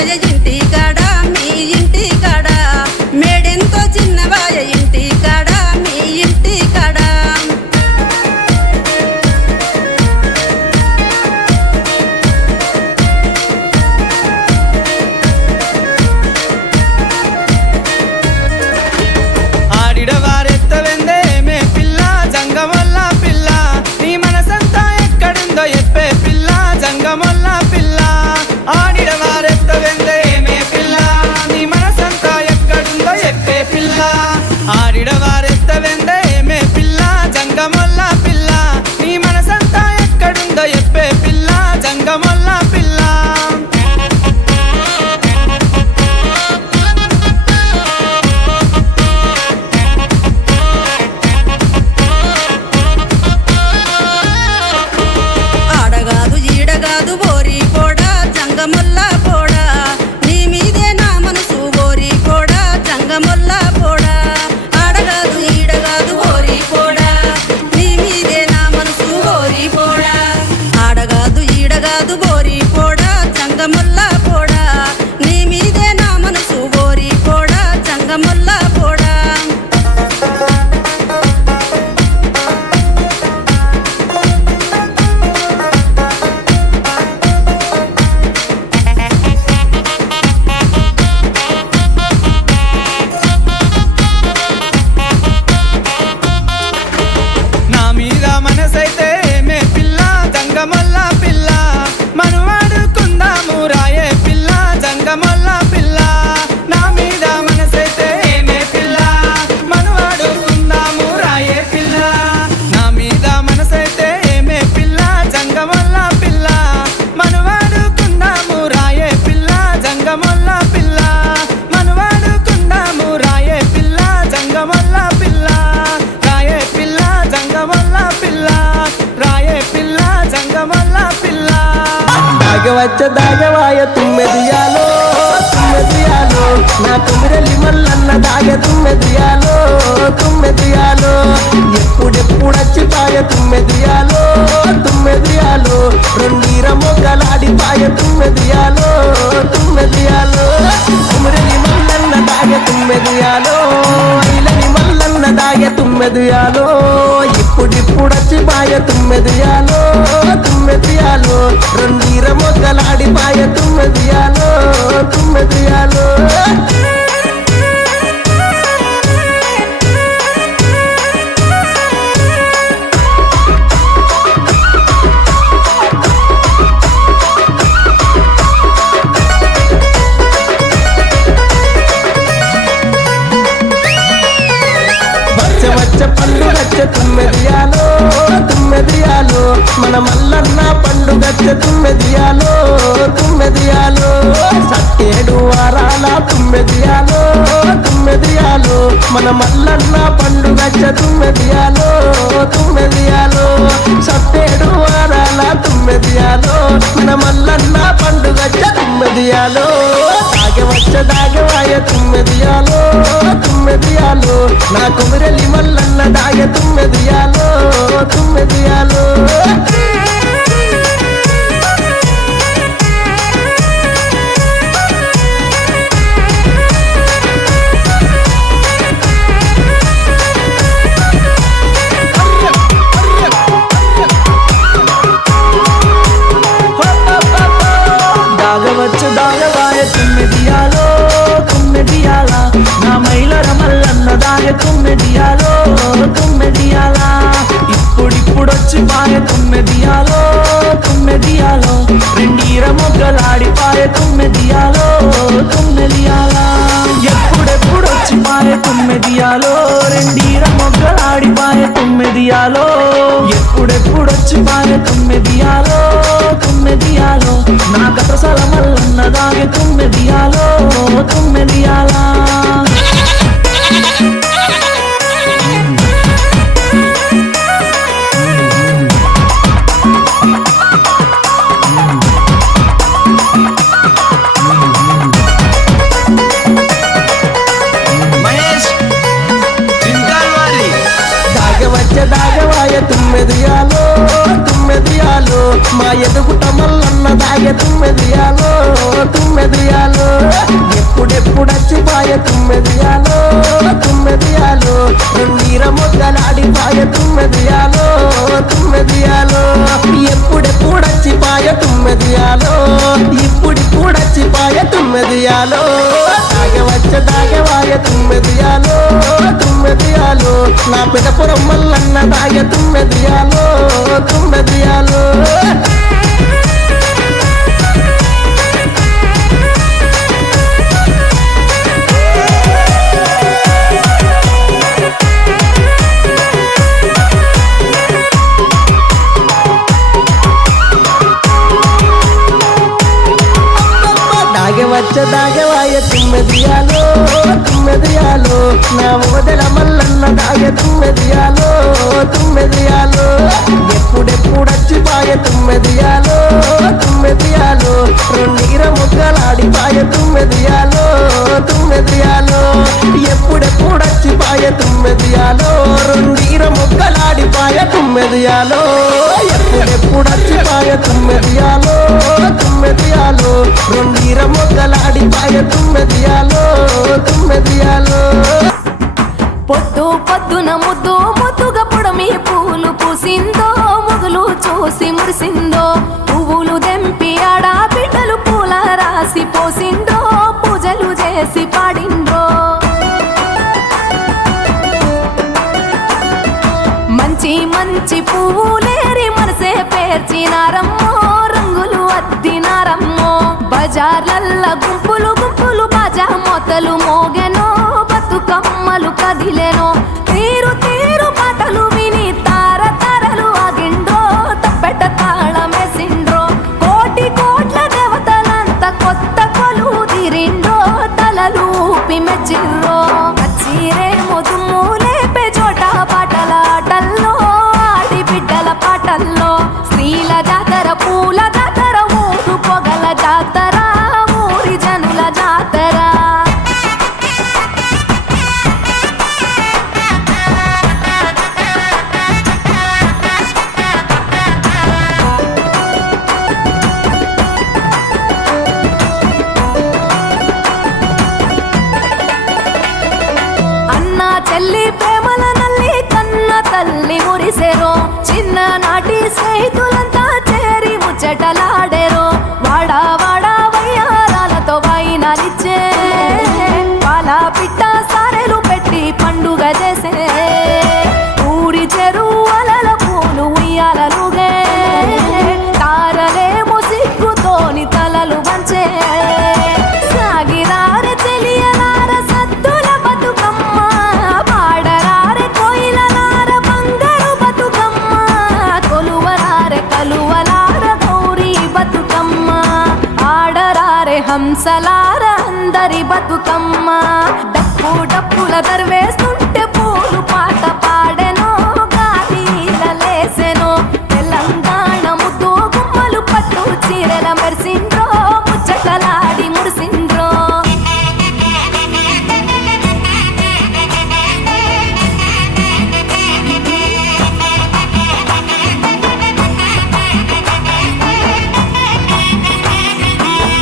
చిన్నవాయ ఇంటి కాడ మీ ఇంటి కాడ మేడెంతో చిన్నవాయ ఇంటి కాడ మీ ఇంటి కాడ ఆడిడవారెత్తవెందే మే పిల్ల జంగమొల్ల పిల్ల నీ మనసంతా ఎక్కడుందో ఎప్పే పిల్ల జంగమొల్ల పిల్ల ఆడిడవారెత్తవెందే మే పిల్ల నీ మనసంతా ఎక్కడుందో ఎప్పే పిల్ల ఆడిడవారెత్తవెందే మే పిల్ల జంగమొల్ల పిల్ల నీ మనసంతా ఎక్కడుందో ఎప్పే పిల్ల జంగమొల్ల పిల్ల ఆడగాదు ఈడగాదు బోరి పోడా జంగమొల్ల పోడా నీ మీదే నా మనసు బోరి పోడా జంగమొల్ల పోడా ఆడగాదు ఈడగాదు బోరి పోడా నీ మీదే నా మనసు బోరి పోడా ఆడగాదు ఈడగాదు బోరి పోడా జంగమొల్ల పోడా నీ మీదే నా మనసు బోరి పోడా జంగమొల్ల పోడా నా మీద మనసైతే మే పిల్ల జంగమొల్ల పిల్ల మనవాడుకుందాము రాయే పిల్ల జంగమొల్ల పిల్ల నా మీద మనసైతే మే పిల్ల మనవాడుకుందాము రాయే పిల్ల నా మీద మనసైతే మే పిల్ల జంగమొల్ల పిల్ల మనవాడుకుందాము రాయే పిల్ల జంగమొల్ల పిల్ల మనవాడుకుందాము రాయే పిల్ల జంగమొల్ల పిల్ల రాయే పిల్ల జంగమొల్ల పిల్ల రాయే పిల్ల జంగమొల్ల పిల్ల దాగవాయ తుమ్మెదియాలో తుమ్మెదియాలో నా కుమిరలి మల్లన్న దాగ తుమ్మెదియాలో తుమ్మెదియాలో ఎప్పుడెప్పుడచ్చి పాయ తుమ్మెదియాలో తుమ్మెదియాలో రెండీర మొగ్గలాడిపాయ తుమ్మెదియాలో తుమ్మెదియాలో కుమిరలి మల్లన్న దాగ తుమ్మెదియాలో ఇలని మల్లన్న దాగ తుమ్మెదియాలో ఇప్పుడిప్పుడచ్చి పాయ తుమ్మెదియాలో తుమ్మెదియాలో రెండీర మొగ్గలాడిపాయ తుమ్మెదియాలో తుమ్మెదియాలో వచ్చ పండుగచ్చ తుమ్మెదియాలో తుమ్మెదియాలో మన మల్లన్న పండుగచ్చ తుమ్మెదియాలో తుమ్మెదియాలో సట్టేడు వారాల తుమ్మెదియాలో తుమ్మెదియాలో మన మల్లన్న పండుగచ్చ తుమ్మెదియాలో తుమ్మెదియాలో సట్టేడు వారాల తుమ్మెదియాలో మన మల్లన్న పండుగచ్చ తుమ్మెదియాలో దాగవాయ తుమ్మెదియాలో తుమ్మెదియాలో నా కుమిరలి మల్లన్న దాగ తుమ్మెదియాలో తుమ్మెదియాలో దాగవాయ తుమ్మెదియాలో తుమ్మెదియాల నా మైలర మల్లన్న దాగ తుమ్మెదియాలో తుమ్మెదియాల ఇప్పుడిప్పుడొచ్చి పాయ తుమ్మెదియాలో తుమ్మెదియాలో రెండీర మొగ్గలాడిపాయ తుమ్మెదియాలో తుమ్మెదియాల ఎప్పుడెప్పుడొచ్చి పాయ తుమ్మెదియాలో రెండీర మొగ్గలాడిపాయ తుమ్మెదియాలో ఎప్పుడెప్పుడొచ్చి పాయ తుమ్మెదియాలో తుమ్మెదియాలో నా కథసల మల్లన్న దాగ తుమ్మెదియాలో తుమ్మెదియాలా మహేష్ చింతాల్వారి దాగవాయ తుమ్మెదియాలో తుమ్మెదియాలో మా ఎదుగుట మల్లన్న దాగ తుమ్మెది తుమ్మెదియాలో తుమ్మెదియాలో ఎప్పుడెప్పుడచ్చిపాయ తుమ్మెదియాలో తుమ్మెదియాలో నీర మొగ్గలాడిపాయ తుమ్మెదియాలో తుమ్మెదియాలో ఎప్పుడెప్పుడచ్చిపాయ తుమ్మెదియాలో ఇప్పుడిప్పుడచ్చిపాయ తుమ్మెదియాలో దాగవాయ తుమ్మెదియాలో తుమ్మెదియాలో నా పిఠపురం మల్లన్న దాగ తుమ్మెదియాలో తుమ్మెదియాలో దాగవాయ తుమ్మెదియాలో తుమ్మెదియాలో నా మొదల మల్లన్న దాగ తుమ్మెదియాలో తుమ్మెదియాలో ఎప్పుడెప్పుడచ్చిపాయ తుమ్మెదియాలో తుమ్మెదియాలో నీర మొగ్గలాడిపాయ తుమ్మెదియాలో తుమ్మెదియాలో ఎప్పుడెప్పుడచ్చిపాయ తుమ్మెదియాలో నీర మొగ్గలాడిపాయ తుమ్మెదియాలో ఎప్పుడెప్పుడచ్చిపాయ తుమ్మెదియాలో తుమ్మెదియాలో నీర మొగ్గలాడిపాయ తుమ్మెదియాలో తుమ్మెదియాలో పొద్దు పొద్దున ముద్దు ముద్దుగా పొడమి పూలు పూసిందో మొగులు చూసి మురిసిందో పువ్వులు దెంపి ఆడ బిడ్డలు పూల రాసి పోసిందో పూజలు చేసి పాడిండ్రో మంచి మంచి పువ్వులేరి మనసే పేర్చినారమ్మో రంగులు అద్దినారమ్మో బజార్లల్ల గుంపులు గుంపులు బాజా మొతలు మోగెనో బతుకమ్మలు కదిలెనో తీరు తీరు పాటలు విని తార తారలు ఆగిండ్రో తప్పెట తాళమేసిండ్రో కోటి కోట్ల దేవతలంత కొత్త కొలు తీరిండ్రో తలలు ఊపి మెచ్చిర్రో చీరే మొదుము లేపే చోట పాటల ఆటల్లో ఆడి బిడ్డల పాటల్లో స్త్రీల జాతర పూల జాతర ఊరు పొగల జాతర ఊరి జనుల జాతర అన్న చెల్లి ప్రేమల నల్లి కన్న తల్లి మురిసెరో చిన్ననాటి స్నేహితులంతా చేరి ముచ్చటలాడెరో వాడా వాడా వయ్యారాలతో వైనాలిచ్చే పాల పిట్ట సారెలు పెట్టి పండుగ చేసే ఊరి చెరువుల పూలు ఉయ్యాలలుగే తారలేమో సిగ్గుతోని తలలు వంచే సాగిరారె చెలియలార సద్దుల బతుకమ్మ పాడరారె కోయిలలార బంగారు బతుకమ్మ కొలువరారె కలువలార గౌరీ బతుకమ్మ ఆడరారె హంసలార అందరి బతుకమ్మ డప్పు డప్పుల దర్వేస్తుంటే పూలు పాట పాడెనో గాలిలలేసెనో తెలంగాణ ముద్దు గుమ్మలు పట్టు చీరల మెరిసిండ్రో ముచ్చటలాడి మురిసిండ్రో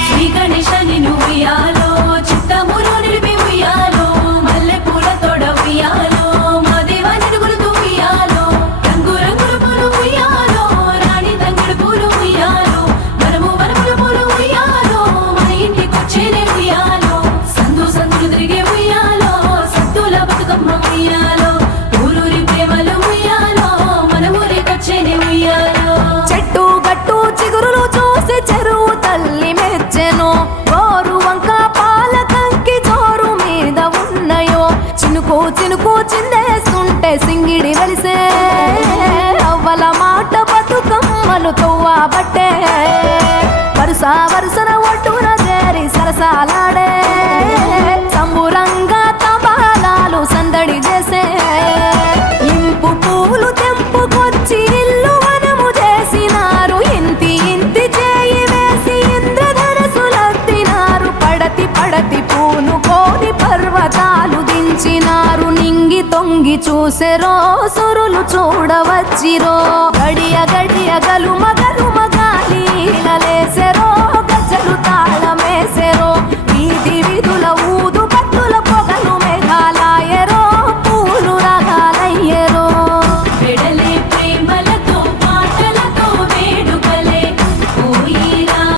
శ్రీ గణేశ నిన్ను ఉయ్యాలో చిత్తములు నిలిపి ఉయ్యాలో మల్లె పూల తోడ ఉయ్యాలో మా దేవా నిన్ను గురుతూ ఉయ్యాలో రంగు రంగుల పూలు ఉయ్యాలో రాణి తంగిడు పూలు ఉయ్యాలో వనము వనముల పూలు ఉయ్యాలో మన ఇంటికొచ్చేనే ఉయ్యాలో సందు సందులు తిరిగే ఉయ్యాలో సత్తుల బతుకమ్మ ఉయ్యాలో ఊరూరి ప్రేమలు ఉయ్యాలో మన ఊరికొచ్చేనే ఉయ్యాలో చెట్టు గట్టు చిగురులు చూసి చెరువు తల్లి మెచ్చెను గోరు వంక పాల కంకి జోరు మీద ఉన్నాయో చినుకు చినుకు చిందేస్తుంటే సింగిడి వెలిసే అవ్వల మాట బతుకమ్మలు తవ్వబట్టే వరుస వరుసన ఒట్టున చేరి సరసాలాడే సంబురంగా తబాలాలు సందడి చేసే ఇంపు పూలు తెంపుకొచ్చి ఇల్లు వనము చేసినారు ఇంతి ఇంతి చేయి వేసి ఇంద్రధనసులత్తినారు పడతి పడతి పూను కోని పర్వతాలు దించినారు నింగి తొంగి చూసెరో సురులు చూడవచ్చిరో గడియ గడియ గలుమ గలుమ గాలిలలేసెరో